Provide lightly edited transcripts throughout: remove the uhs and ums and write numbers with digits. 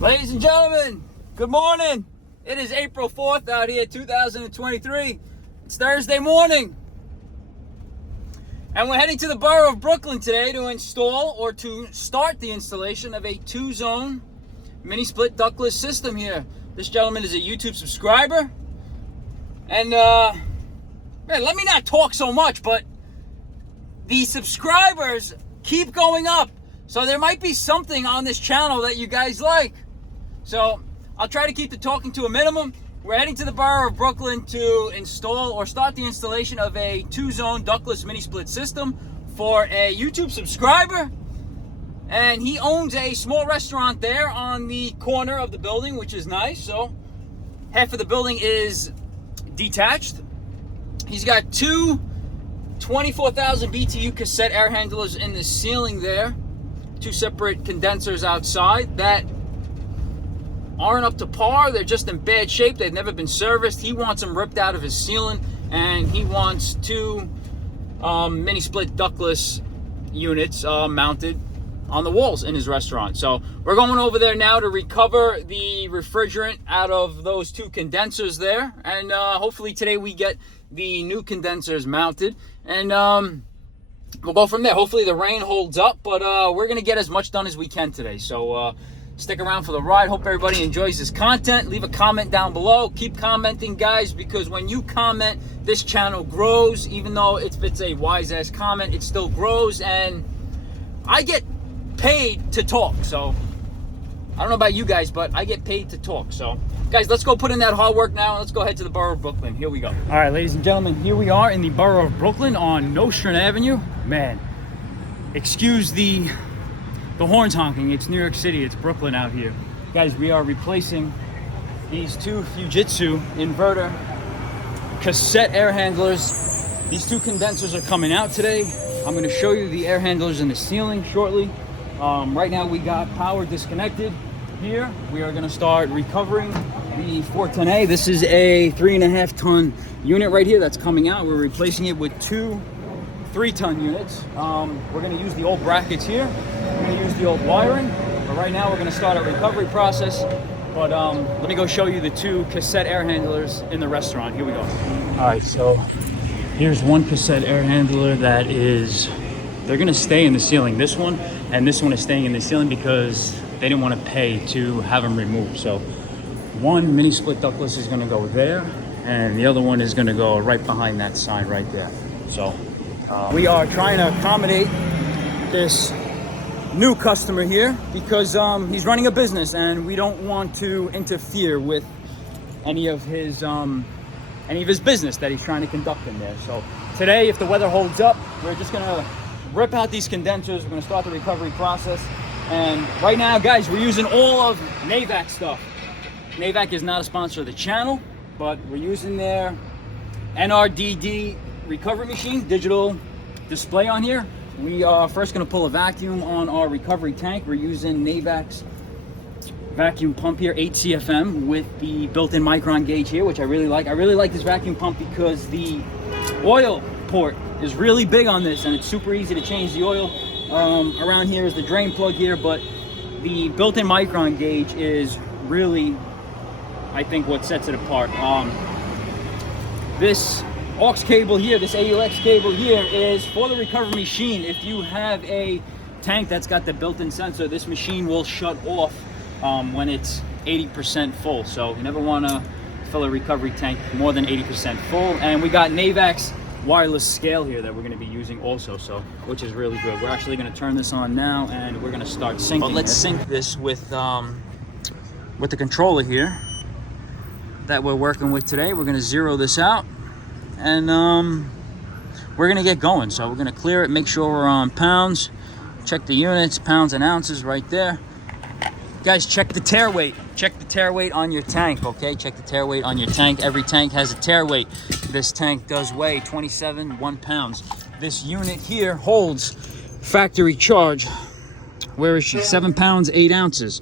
Ladies and gentlemen, good morning. It is April 4th out here, 2023. It's Thursday morning. And we're heading to the borough of Brooklyn today to install or to start the installation of a 2-zone mini split ductless system here. This gentleman is a YouTube subscriber. And man, let me not talk so much, but the subscribers keep going up. So there might be something on this channel that you guys like. So I'll try to keep the talking to a minimum. We're heading to the borough of Brooklyn to install or start the installation of a 2-zone ductless mini split system for a YouTube subscriber. And he owns a small restaurant there on the corner of the building, which is nice. So half of the building is detached. He's got two 24,000 BTU cassette air handlers in the ceiling there. Two separate condensers outside that aren't up to par. They're just in bad shape. They've never been serviced. He wants them ripped out of his ceiling, and he wants two mini split ductless units mounted on the walls in his restaurant. So we're going over there now to recover the refrigerant out of those two condensers there, and hopefully today we get the new condensers mounted, and we'll go from there. Hopefully the rain holds up, but we're gonna get as much done as we can today. So stick around for the ride. Hope everybody enjoys this content. Leave a comment down below. Keep commenting, guys, because when you comment, this channel grows. Even though it's a wise ass comment, it still grows, and I get paid to talk. So I don't know about you guys, but I get paid to talk. So guys, let's go put in that hard work now, and let's go head to the borough of Brooklyn. Here we go. All right, ladies and gentlemen, here we are in the borough of Brooklyn on Nostrand Avenue. Man, excuse the horns honking. It's New York City. It's Brooklyn out here. Guys, we are replacing these two Fujitsu inverter cassette air handlers. These two condensers are coming out today. I'm going to show you the air handlers in the ceiling shortly. Right now we got power disconnected here. We are going to start recovering the 410A. This is a 3.5 ton unit right here that's coming out. We're replacing it with two 3-ton units. We're going to use the old brackets here. We're going to use the old wiring, but right now we're going to start a recovery process. But let me go show you the two cassette air handlers in the restaurant. Here we go. All right, so here's one cassette air handler that is, they're going to stay in the ceiling. This one and this one is staying in the ceiling because they didn't want to pay to have them removed. So one mini split ductless is going to go there, and the other one is going to go right behind that sign right there. So we are trying to accommodate this new customer here because he's running a business, and we don't want to interfere with any of his business that he's trying to conduct in there. So today, if the weather holds up, we're just going to rip out these condensers. We're going to start the recovery process. And right now, guys, we're using all of NAVAC stuff. NAVAC is not a sponsor of the channel, but we're using their NRDD recovery machine, digital display on here. We are first going to pull a vacuum on our recovery tank. We're using NAVAC's vacuum pump here, 8 CFM, with the built-in micron gauge here, which I really like. I really like this vacuum pump because the oil port is really big on this, and it's super easy to change the oil. Around here is the drain plug here, but the built-in micron gauge is really, I think, what sets it apart. This aux cable here, this AUX cable here, is for the recovery machine. If you have a tank that's got the built-in sensor, this machine will shut off when it's 80% full. So you never want to fill a recovery tank more than 80% full. And we got NAVAC's wireless scale here that we're going to be using also, so which is really good. We're actually going to turn this on now, and we're going to start syncing. But let's sync this with the controller here that we're working with today. We're going to zero this out, and we're going to get going. So we're going to clear it, make sure we're on pounds, check the units, pounds and ounces right there. Guys, check the tear weight. Check the tear weight on your tank, okay? Check the tear weight on your tank. Every tank has a tear weight. This tank does weigh 1 pounds. This unit here holds factory charge. Where is she? 7 pounds, 8 ounces.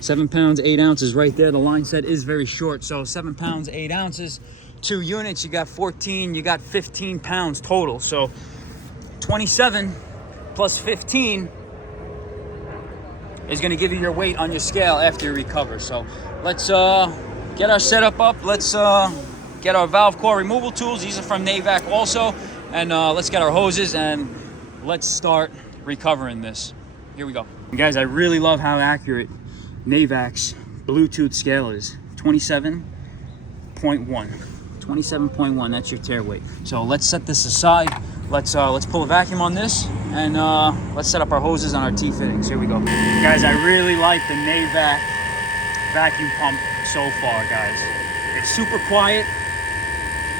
7 pounds, 8 ounces right there. The line set is very short, so 7 pounds, 8 ounces. 2 units, you got 14, you got 15 pounds total. So 27 plus 15 is going to give you your weight on your scale after you recover. So let's get our setup up. Let's get our valve core removal tools. These are from Navac also. And let's get our hoses and let's start recovering this. Here we go. And guys, I really love how accurate Navac's Bluetooth scale is. 27.1. 27.1, that's your tear weight. So let's set this aside. Let's pull a vacuum on this, and let's set up our hoses on our T-fittings. Here we go. Guys, I really like the Navac vacuum pump so far, guys. It's super quiet.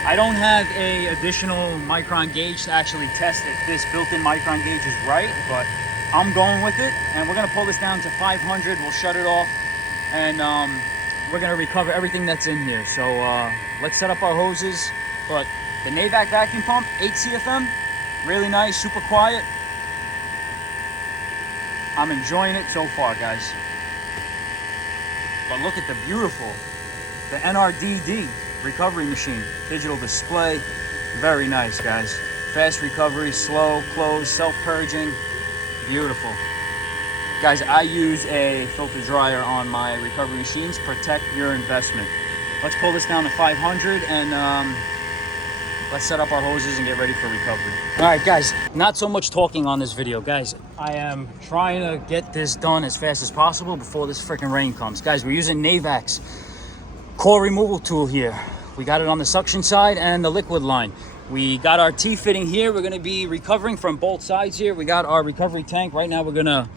I don't have a additional micron gauge to actually test if this built-in micron gauge is right, but I'm going with it, and we're gonna pull this down to 500. We'll shut it off, and we're gonna recover everything that's in here. So let's set up our hoses. But the Navac vacuum pump, 8 CFM, really nice, super quiet. I'm enjoying it so far, guys. But look at the beautiful, the NRDD recovery machine, digital display, very nice, guys. Fast recovery, slow, close, self-purging, beautiful. Guys, I use a filter dryer on my recovery machines. Protect your investment. Let's pull this down to 500 and let's set up our hoses and get ready for recovery. All right, guys, not so much talking on this video. Guys, I am trying to get this done as fast as possible before this freaking rain comes. Guys, we're using Navac's core removal tool here. We got it on the suction side and the liquid line. We got our T-fitting here. We're gonna be recovering from both sides here. We got our recovery tank. Right now we're gonna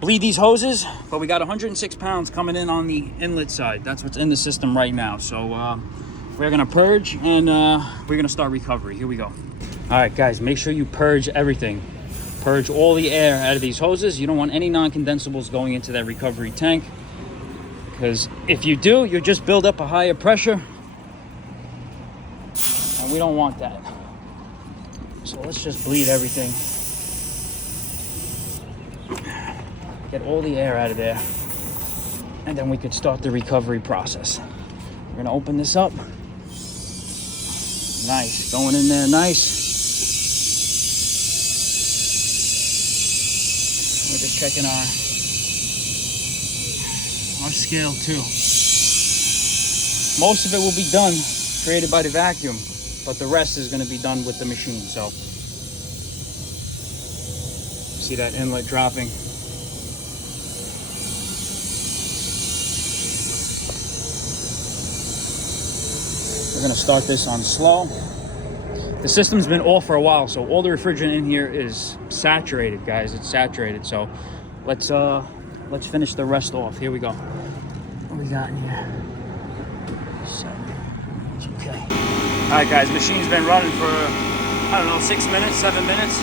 bleed these hoses, but we got 106 pounds coming in on the inlet side. That's what's in the system right now. So we're gonna purge and we're gonna start recovery. Here we go. All right, guys, make sure you purge everything. Purge all the air out of these hoses. You don't want any non-condensables going into that recovery tank, because if you do, you'll just build up a higher pressure, and we don't want that. So let's just bleed everything. Get all the air out of there, and then we could start the recovery process. We're gonna open this up. Nice, going in there, nice. We're just checking our scale too. Most of it will be done, created by the vacuum, but the rest is gonna be done with the machine, so. See that inlet dropping? We're gonna start this on slow. The system's been off for a while, so all the refrigerant in here is saturated, guys. It's saturated. So let's finish the rest off. Here we go. What we got in here? Okay. All right, guys. Machine's been running for, I don't know, 6 minutes, 7 minutes.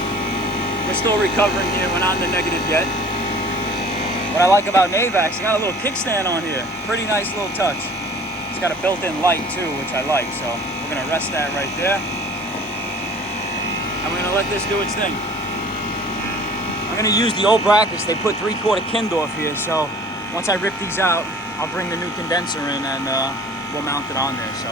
We're still recovering here. We're not in the negative yet. What I like about Navac's, they got a little kickstand on here. Pretty nice little touch. It's got a built-in light too, which I like. So we're gonna rest that right there. I'm gonna let this do its thing. I'm gonna use the old brackets. They put 3/4 Kindorf here. So once I rip these out, I'll bring the new condenser in and we'll mount it on there. So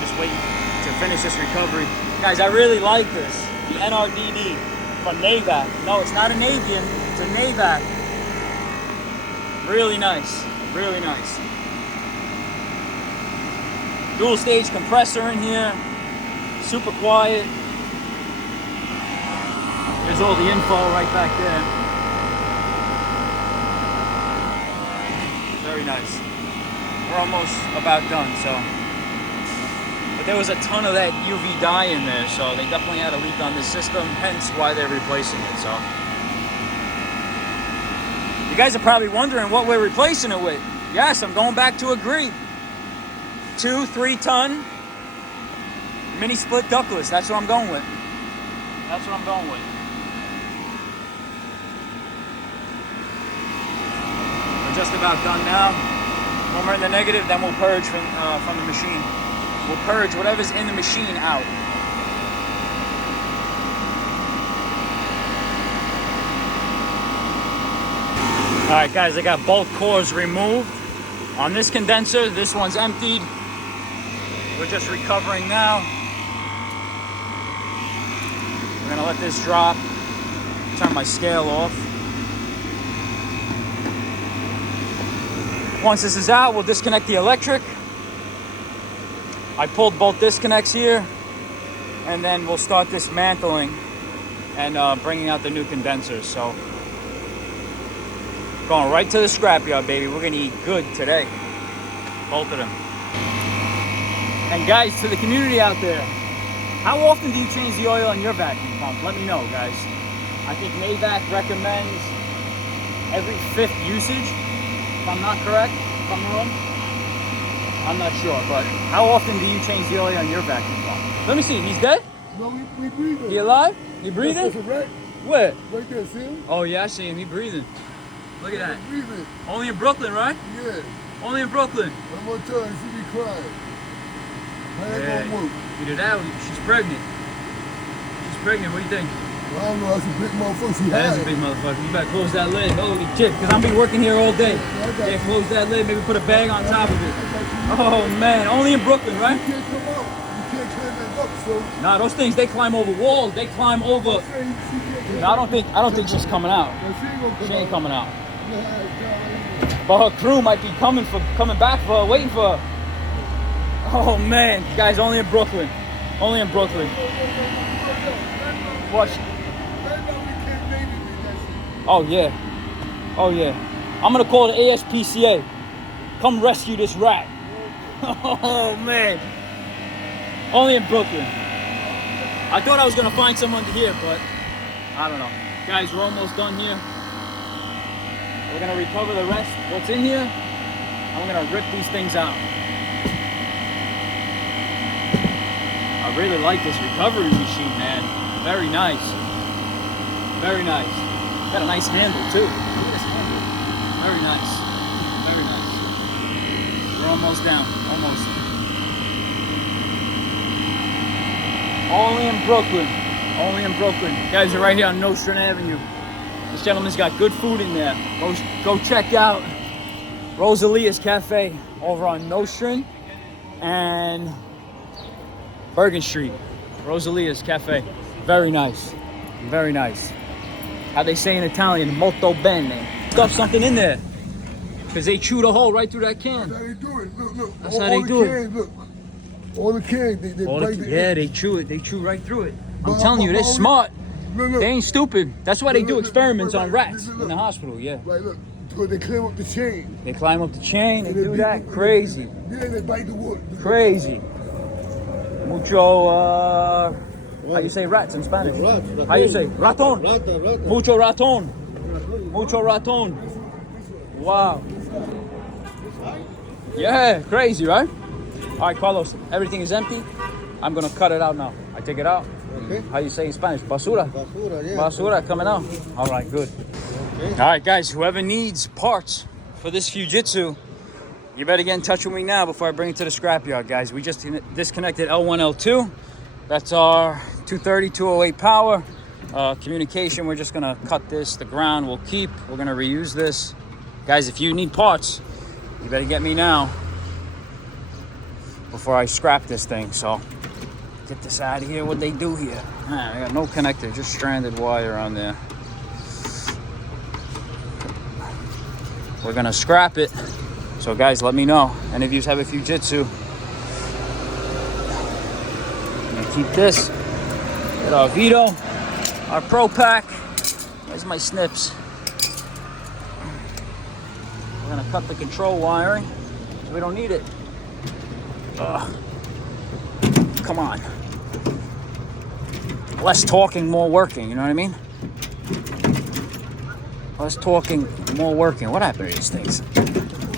just waiting to finish this recovery. Guys, I really like this. The NRDD from Navac. No, it's not a Navian, it's a Navac. Really nice, really nice. Dual stage compressor in here, super quiet. There's all the info right back there. Very nice. We're almost about done, so. But there was a ton of that UV dye in there, so they definitely had a leak on the system, hence why they're replacing it, so. You guys are probably wondering what we're replacing it with. Yes, I'm going back to agree. 2 3-ton mini split ductless. That's what I'm going with. That's what I'm going with. We're just about done now. When we're in the negative, then we'll purge from the machine. We'll purge whatever's in the machine out. All right, guys, I got both cores removed. On this condenser, this one's emptied. We're just recovering now. We're gonna let this drop. Turn my scale off. Once this is out, we'll disconnect the electric. I pulled both disconnects here, and then we'll start dismantling and bringing out the new condensers. So going right to the scrapyard, baby. We're gonna eat good today, both of them. And guys, to the community out there, how often do you change the oil on your vacuum pump? Let me know, guys. I think Mavac recommends every 5th usage, if I'm not correct, if I'm wrong. I'm not sure, but how often do you change the oil on your vacuum pump? Let me see, he's dead? No, we breathing. He alive? He breathing? That's a rat. Where? Right there, see him? Oh yeah, I see him, he breathing. Look at that. Breathing. Only in Brooklyn, right? Yeah. Only in Brooklyn. One more time, she be crying. How that gonna work? Either that or she's pregnant. She's pregnant, what do you think? Well, I don't know, that's a big motherfucker. She That high. is a big motherfucker. You better close that lid. Holy shit, because I'm be working here all day. Yeah, close that lid, maybe put a bag on top of it. Oh man, only in Brooklyn, right? You can't come out. You can't climb that up, so. Nah, those things, they climb over walls. They climb over. No, I don't think she's coming out. She ain't coming out. But her crew might be coming back for her, waiting for her. Oh man, guys, only in Brooklyn. Only in Brooklyn. Watch. Oh yeah. Oh yeah. I'm gonna call the ASPCA. Come rescue this rat. Oh man. Only in Brooklyn. I thought I was gonna find someone to here, but I don't know. Guys, we're almost done here. We're gonna recover the rest, what's in here, and we're gonna rip these things out. I really like this recovery machine, man. Very nice. Very nice. Got a nice handle too. Look at this handle. Very nice. Very nice. We're almost down. Almost. Only in Brooklyn. Only in Brooklyn. Guys are right here on Nostrand Avenue. This gentleman's got good food in there. Go check out Rosalia's Cafe over on Nostrand and Bergen Street. Rosalia's Cafe. Very nice. Very nice. How they say in Italian, molto bene. Stuff something in there. Because they chewed a hole right through that can. That's how they do it. Look, look. That's how they do it. Look. All the cans, they bite the yeah, they chew it. They chew right through it. I'm telling you, they're smart. Look. They ain't stupid. That's why they do experiments on rats look. in the hospital, yeah. Right, look. Because they climb up the chain. They climb up the chain, they do that. Crazy. Yeah, they bite the wood. Crazy. Mucho, how you say rats in Spanish? How you say? Raton. Mucho raton. Mucho raton. Wow. Yeah, crazy, right? All right, Carlos, everything is empty. I'm gonna cut it out now. I take it out. Okay. How you say in Spanish? Basura. Basura, yeah. Basura coming out. All right, good. Okay. All right, guys, whoever needs parts for this Fujitsu, you better get in touch with me now before I bring it to the scrapyard, guys. We just disconnected L1, L2. That's our 230, 208 power. Communication, we're just gonna cut this. The ground we'll keep. We're gonna reuse this. Guys, if you need parts, you better get me now before I scrap this thing. So get this out of here. What they do here? Man, I got no connector, just stranded wire on there. We're gonna scrap it. So guys, let me know. Any of you have a Fujitsu? I'm gonna keep this. Get our Vito, our Pro Pack. Where's my snips? We're gonna cut the control wiring. So we don't need it. Come on. Less talking, more working, you know what I mean? Less talking, more working. What happened to these things?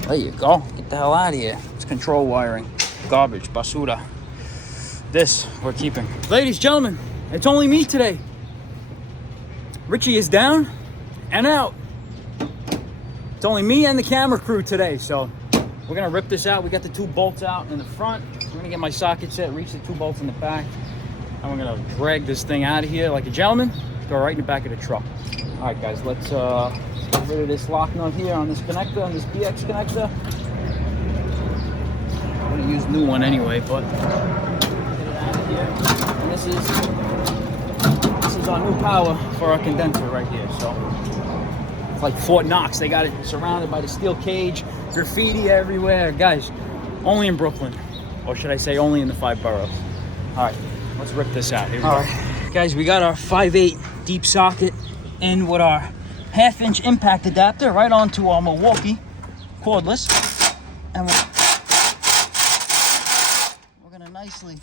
There you go. Get the hell out of here. It's control wiring. Garbage, basura. This we're keeping. Ladies, gentlemen, it's only me today. Richie is down and out. It's only me and the camera crew today, so we're gonna rip this out. We got the 2 bolts out in the front. We're gonna get my socket set, reach the 2 bolts in the back, and we're gonna drag this thing out of here like a gentleman, go right in the back of the truck. All right, guys, let's get rid of this lock nut here on this connector, on this BX connector. I'm gonna use a new one anyway, but get it out of here. And this is our new power for our condenser right here. So like Fort Knox. They got it surrounded by the steel cage, graffiti everywhere. Guys, only in Brooklyn. Or should I say only in the 5 boroughs. All right, let's rip this out. Here we go. All right, guys, we got our 5/8 deep socket in with our 1/2-inch impact adapter right onto our Milwaukee cordless. And we're gonna nicely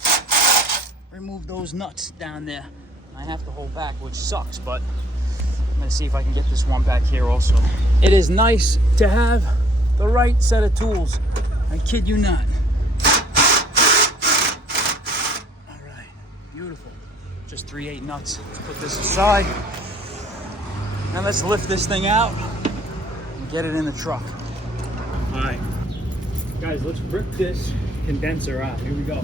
remove those nuts down there. I have to hold back, which sucks, but I'm gonna see if I can get this one back here also. It is nice to have the right set of tools. I kid you not. All right, beautiful. Just 3/8 nuts. Let's put this aside. Now let's lift this thing out and get it in the truck. All right, guys, let's rip this condenser out. Here we go.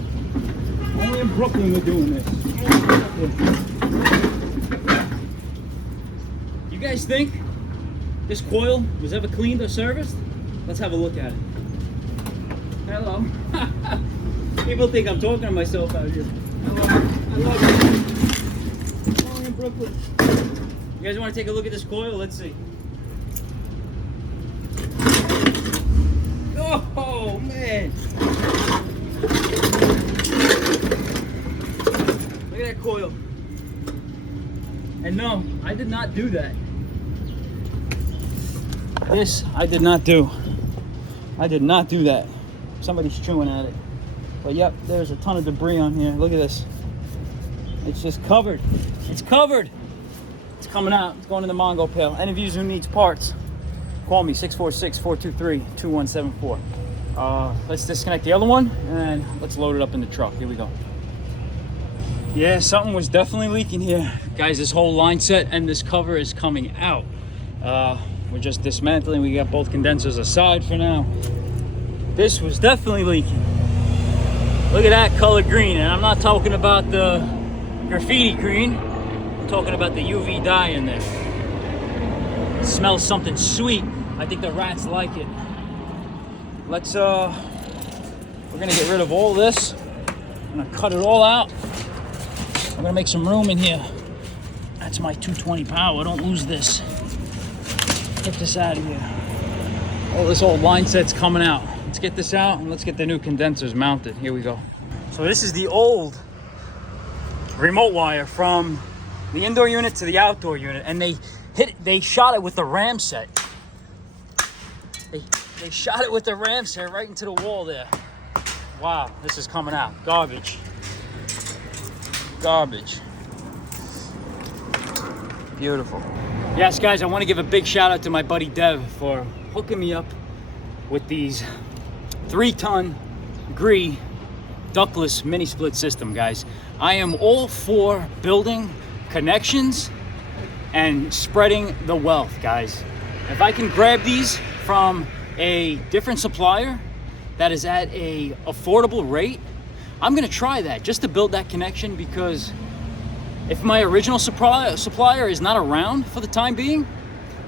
Only in Brooklyn we're doing this. You guys think this coil was ever cleaned or serviced? Let's have a look at it. Hello. People think I'm talking to myself out here. Hello. I love it. Only in Brooklyn. You guys want to take a look at this coil? Let's see. Oh, man. Look at that coil. And no, I did not do that. This, I did not do. I did not do that. Somebody's chewing at it. But yep, there's a ton of debris on here. Look at this. It's just covered. It's covered. It's coming out. It's going in the Mongo pail. Any of you who needs parts, call me, 646-423-2174. Let's disconnect the other one and let's load it up in the truck. Here we go. Yeah, something was definitely leaking here. Guys, this whole line set and this cover is coming out. We're just dismantling. We got both condensers aside for now. This was definitely leaking. Look at that color green. And I'm not talking about the graffiti green. I'm talking about the UV dye in there. It smells something sweet. I think the rats like it. Let's, we're gonna get rid of all this. I'm gonna cut it all out. I'm gonna make some room in here. That's my 220 power. Don't lose this. Get this out of here. Oh, this old line set's coming out. Let's get this out and let's get the new condensers mounted. Here we go. So this is the old remote wire from the indoor unit to the outdoor unit, and they shot it with the ram set. They shot it with the ram set right into the wall there. Wow, this is coming out. Garbage. Garbage. Beautiful. Yes, guys, I want to give a big shout out to my buddy Dev for hooking me up with these 3-ton Gree ductless mini split system, guys. I am all for building connections and spreading the wealth, guys. If I can grab these from a different supplier that is at a affordable rate, I'm gonna try that just to build that connection, because if my original supplier is not around for the time being,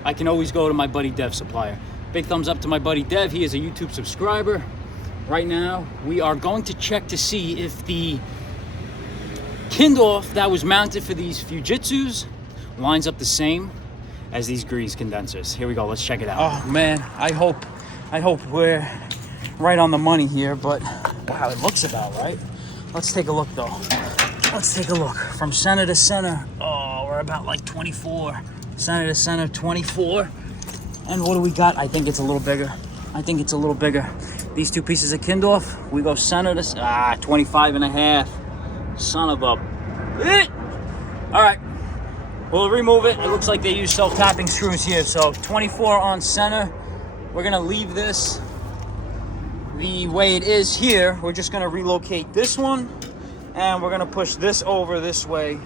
I can always go to my buddy Dev supplier. Big thumbs up to my buddy Dev. He is a YouTube subscriber. Right now, we are going to check to see if the Kindorf that was mounted for these Fujitsus lines up the same as these Gree condensers. Here we go, let's check it out. Oh man, I hope we're right on the money here, but wow, it looks about right. Let's take a look though. Let's take a look from center to center. Oh, we're about like 24. Center to center, 24. And what do we got? I think it's a little bigger. These two pieces of Kindorf, we go center to 25 and a half. Son of a bit. All right, we'll remove it. It looks like they use self-tapping screws here. So 24 on center. We're gonna leave this the way it is here. We're just gonna relocate this one, and we're gonna push this over this way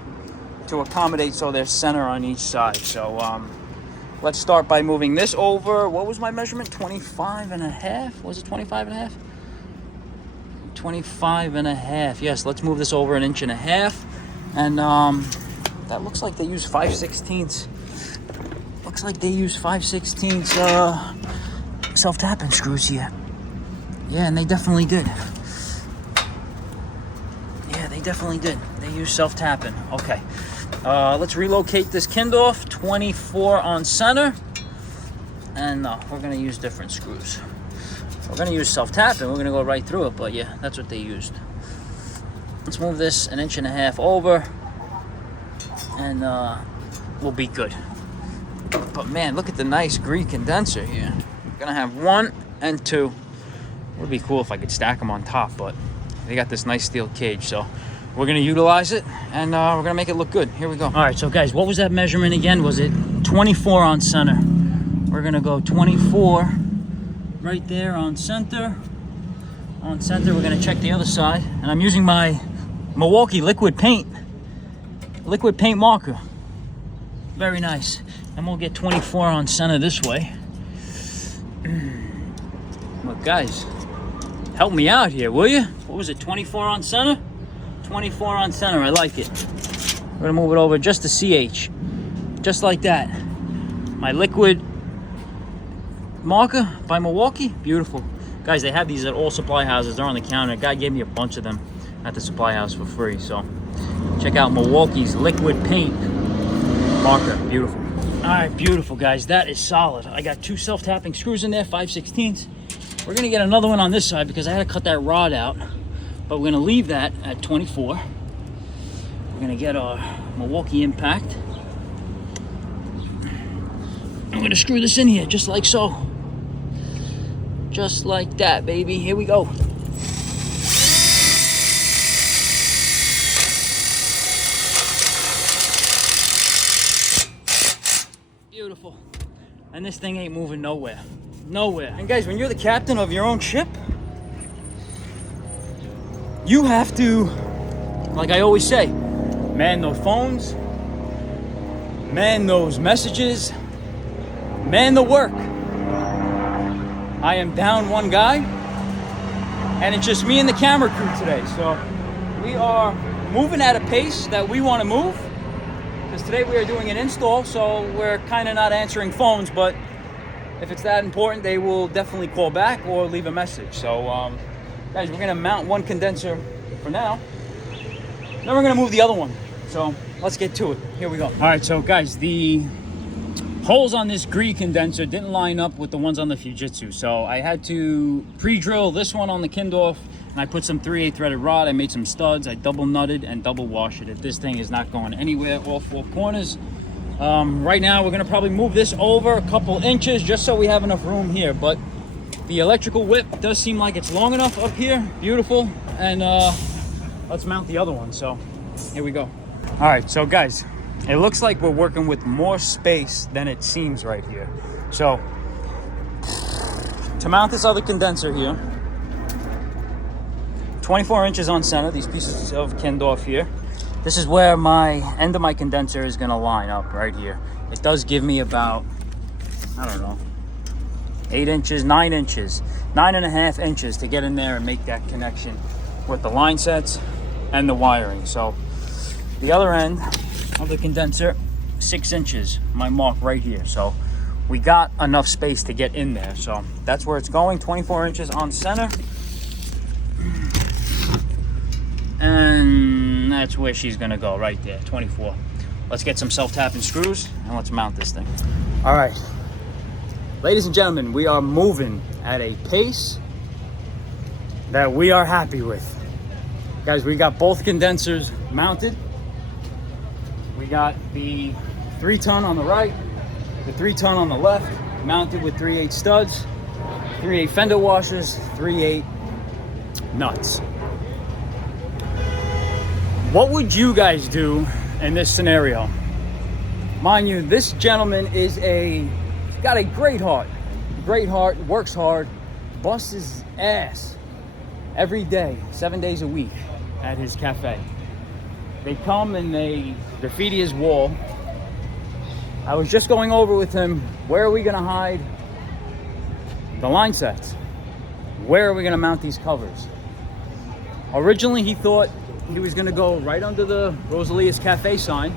to accommodate so there's center on each side. So let's start by moving this over. What was my measurement? 25 and a half? Was it 25 and a half? 25 and a half. Yes, let's move this over 1.5 inches. And that looks like they use 5/16. Looks like they use 5/16 self-tapping screws here. Yeah, and they definitely did. Yeah, they definitely did. They use self-tapping. Okay. Let's relocate this Kindorf. 24 on center. And we're gonna use different screws. We're gonna use self-tap and we're gonna go right through it, but yeah, that's what they used. Let's move this 1.5 inches over and we'll be good. But man, look at the nice Greek condenser here. We're gonna have 1 and 2. It would be cool if I could stack them on top, but they got this nice steel cage, so we're gonna utilize it and we're gonna make it look good. Here we go. All right, so guys, what was that measurement again? Was it 24 on center? We're gonna go 24 right there on center. On center, we're gonna check the other side, and I'm using my Milwaukee liquid paint marker. Very nice. And we'll get 24 on center this way. But guys, help me out here, will you? What was it, 24 on center? 24 on center, I like it. We're gonna move it over just to CH. Just like that. My liquid marker by Milwaukee, beautiful. Guys, they have these at all supply houses. They're on the counter. A guy gave me a bunch of them at the supply house for free. So check out Milwaukee's liquid paint marker, beautiful. All right, beautiful guys, that is solid. I got 2 self-tapping screws in there, 5/16. We're gonna get another one on this side because I had to cut that rod out, but we're gonna leave that at 24. We're gonna get our Milwaukee impact. I'm gonna screw this in here just like so. Just like that, baby. Here we go. Beautiful. And this thing ain't moving nowhere. Nowhere. And guys, when you're the captain of your own ship, you have to, like I always say, man those phones, man those messages, man the work. I am down 1 guy, and it's just me and the camera crew today. So we are moving at a pace that we want to move, because today we are doing an install, so we're kind of not answering phones, but if it's that important, they will definitely call back or leave a message. So guys, we're gonna mount 1 condenser for now, then we're gonna move the other one. So let's get to it. Here we go. All right, so guys, the holes on this Greek condenser didn't line up with the ones on the Fujitsu, so I had to pre-drill this one on the Kindorf, and I put some 3/8 threaded rod. I made some studs. I double nutted and double washed it. This thing is not going anywhere, all 4 corners. Right now, we're gonna probably move this over a couple inches just so we have enough room here, but the electrical whip does seem like it's long enough up here. Beautiful. And let's mount the other one. So here we go. All right, so guys, it looks like we're working with more space than it seems right here. So to mount this other condenser here, 24 inches on center, these pieces of Kindorf here. This is where my end of my condenser is gonna line up right here. It does give me about, I don't know, 8 inches, 9 inches, 9.5 inches to get in there and make that connection with the line sets and the wiring. So the other end of the condenser, 6 inches, my mark right here. So we got enough space to get in there. So that's where it's going, 24 inches on center. And that's where she's gonna go, right there, 24. Let's get some self-tapping screws and let's mount this thing. All right, ladies and gentlemen, we are moving at a pace that we are happy with. Guys, we got both condensers mounted. We got the 3-ton on the right, the 3-ton on the left, mounted with 3/8 studs, 3/8 fender washers, 3/8 nuts. What would you guys do in this scenario? Mind you, this gentleman is got a great heart, works hard, busts his ass every day, 7 days a week at his cafe. They come and they graffiti his wall. I was just going over with him, where are we gonna hide the line sets? Where are we gonna mount these covers? Originally, he thought he was gonna go right under the Rosalia's Cafe sign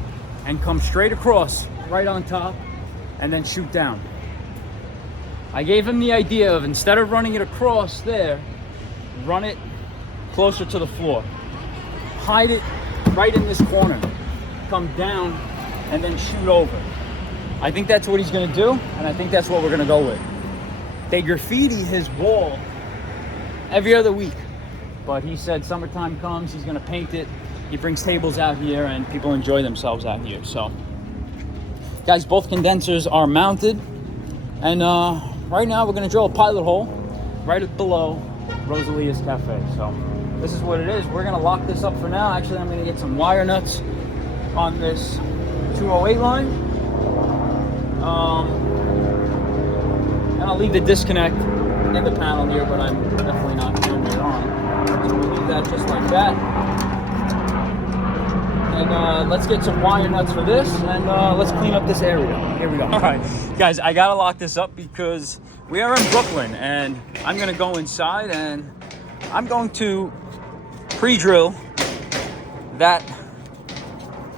and come straight across, right on top, and then shoot down. I gave him the idea of, instead of running it across there, run it closer to the floor. Hide it right in this corner. Come down and then shoot over. I think that's what he's gonna do, and I think that's what we're gonna go with. They graffiti his wall every other week, but he said summertime comes, he's gonna paint it. He brings tables out here and people enjoy themselves out here. So guys, both condensers are mounted, and right now we're gonna drill a pilot hole right below Rosalia's Cafe. So this is what it is. We're gonna lock this up for now. Actually, I'm gonna get some wire nuts on this 208 line, and I'll leave the disconnect in the panel here, but I'm definitely not turning it on. So we'll leave that just like that. And let's get some wire nuts for this, and let's clean up this area. Here we go. All right, guys, I gotta lock this up because we are in Brooklyn, and I'm gonna go inside and I'm going to pre-drill that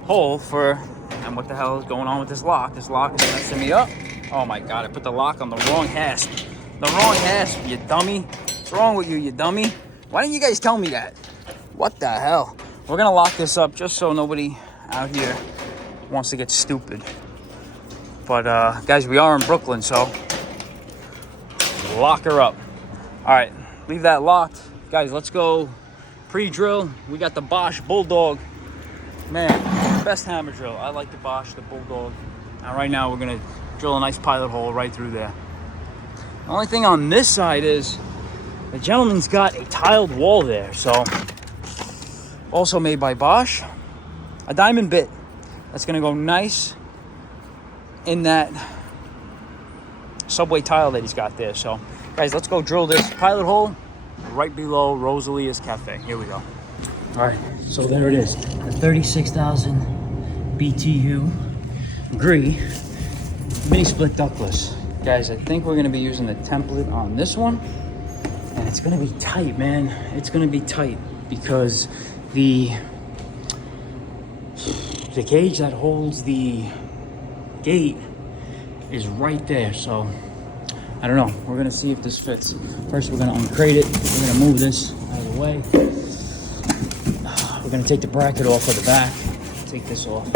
hole for, and what the hell is going on with this lock? This lock is messing me up. Oh my God, I put the lock on the wrong hasp. The wrong hasp, you dummy. What's wrong with you, you dummy? Why didn't you guys tell me that? What the hell? We're gonna lock this up just so nobody out here wants to get stupid. But guys, we are in Brooklyn, so lock her up. All right, leave that locked. Guys, let's go pre-drill. We got the Bosch Bulldog. Man, best hammer drill. I like the Bosch, the Bulldog. And right now we're gonna drill a nice pilot hole right through there. The only thing on this side is the gentleman's got a tiled wall there. So also made by Bosch, a diamond bit that's gonna go nice in that subway tile that he's got there. So guys, let's go drill this pilot hole right below Rosalia's Cafe. Here we go. All right, so there it is, the 36,000 BTU Gree mini split ductless. Guys, I think we're gonna be using the template on this one, and it's gonna be tight, man. It's gonna be tight because the cage that holds the gate is right there. So I don't know, we're gonna see if this fits. First, we're gonna uncrate it. We're gonna move this out of the way. We're gonna take the bracket off of the back. Take this off.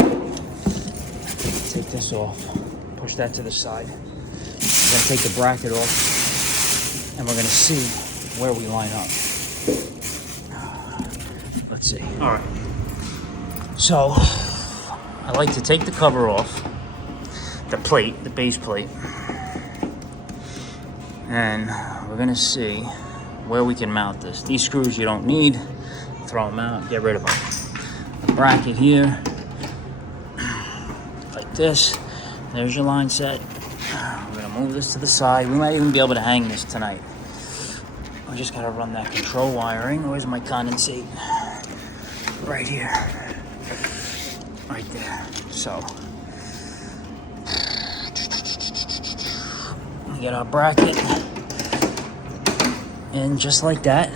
Take this off. Push that to the side. We're gonna take the bracket off, and we're gonna see where we line up. Let's see. All right. So I like to take the cover off, the plate, the base plate, and we're gonna see where we can mount this. These screws you don't need. Throw them out, get rid of them. The bracket here, like this. There's your line set. We're gonna move this to the side. We might even be able to hang this tonight. I just gotta run that control wiring. Where's my condensate? Right here. Right there. So we get our bracket in just like that.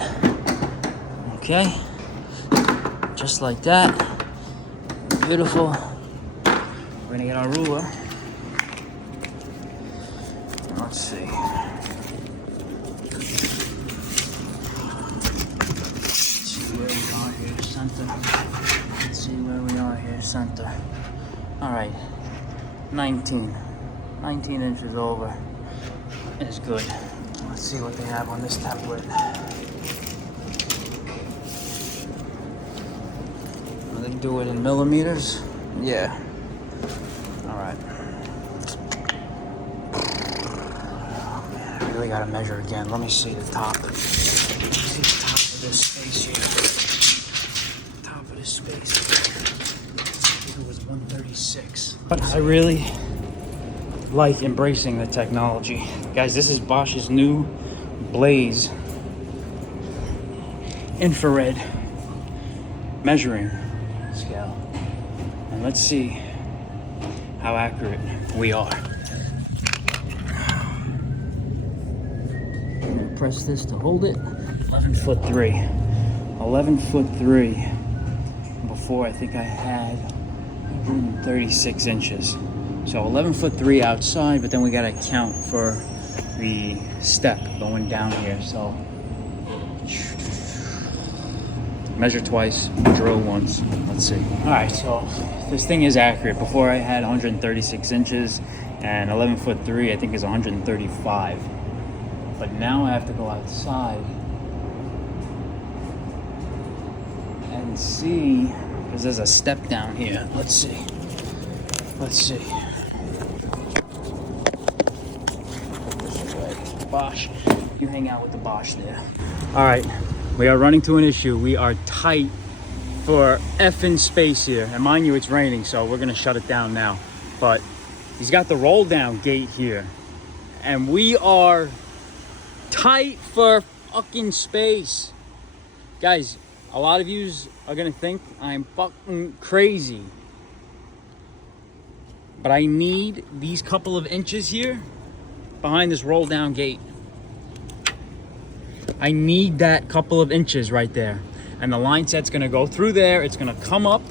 Okay. Just like that. Beautiful. We're gonna get our ruler. Let's see. Let's see where we are here, center. All right, 19 inches over is good. Let's see what they have on this template. Are they do it in millimeters? Yeah. All right. I really gotta measure again. Let me see the top. See the top of this space here. Top of this space. I think it was 136. But I really like embracing the technology. Guys, this is Bosch's new Blaze infrared measuring scale. And let's see how accurate we are. I'm gonna press this to hold it. 11'3". 11'3". Before I think I had 136 inches. So 11'3" outside, but then we gotta count for the step going down here. So measure twice, drill once. Let's see. All right, so this thing is accurate. Before I had 136 inches and 11'3", I think is 135. But now I have to go outside and see, because there's a step down here. Let's see. This way. Bosch, you hang out with the Bosch there. All right, we are running to an issue. We are tight for effing space here. And mind you, it's raining, so we're gonna shut it down now. But he's got the roll down gate here. And we are tight for fucking space. Guys, a lot of yous are gonna think I'm fucking crazy. But I need these couple of inches here behind this roll down gate. I need that couple of inches right there. And the line set's gonna go through there, it's gonna come up,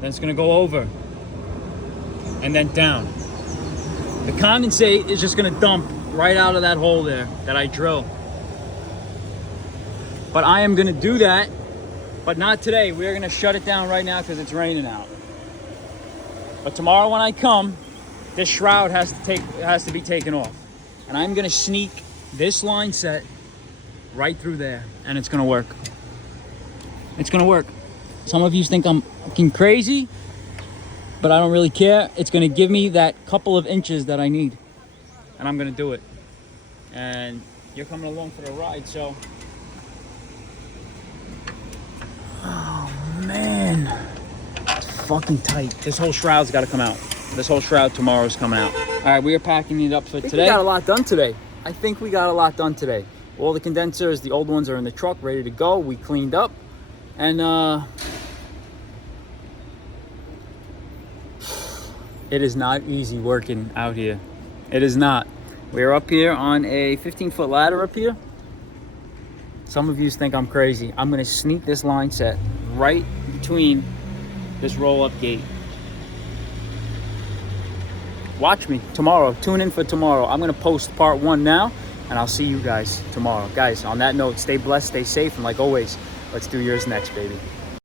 then it's gonna go over, and then down. The condensate is just gonna dump right out of that hole there that I drill. But I am gonna do that, but not today. We're gonna shut it down right now because it's raining out. But tomorrow when I come, this shroud has to be taken off. And I'm gonna sneak this line set right through there, and it's gonna work. It's gonna work. Some of you think I'm fucking crazy, but I don't really care. It's gonna give me that couple of inches that I need, and I'm gonna do it. And you're coming along for the ride, so. Oh man, it's fucking tight. This whole shroud's gotta come out. This whole shroud tomorrow's coming out. All right, we are packing it up for today. We got a lot done today. I think we got a lot done today. All the condensers, the old ones are in the truck, ready to go. We cleaned up. And it is not easy working out here. It is not. We're up here on a 15-foot ladder up here. Some of you think I'm crazy. I'm gonna sneak this line set right between this roll-up gate. Watch me tomorrow. Tune in for tomorrow. I'm gonna post part 1 now, and I'll see you guys tomorrow. Guys, on that note, stay blessed, stay safe, and like always, let's do yours next, baby.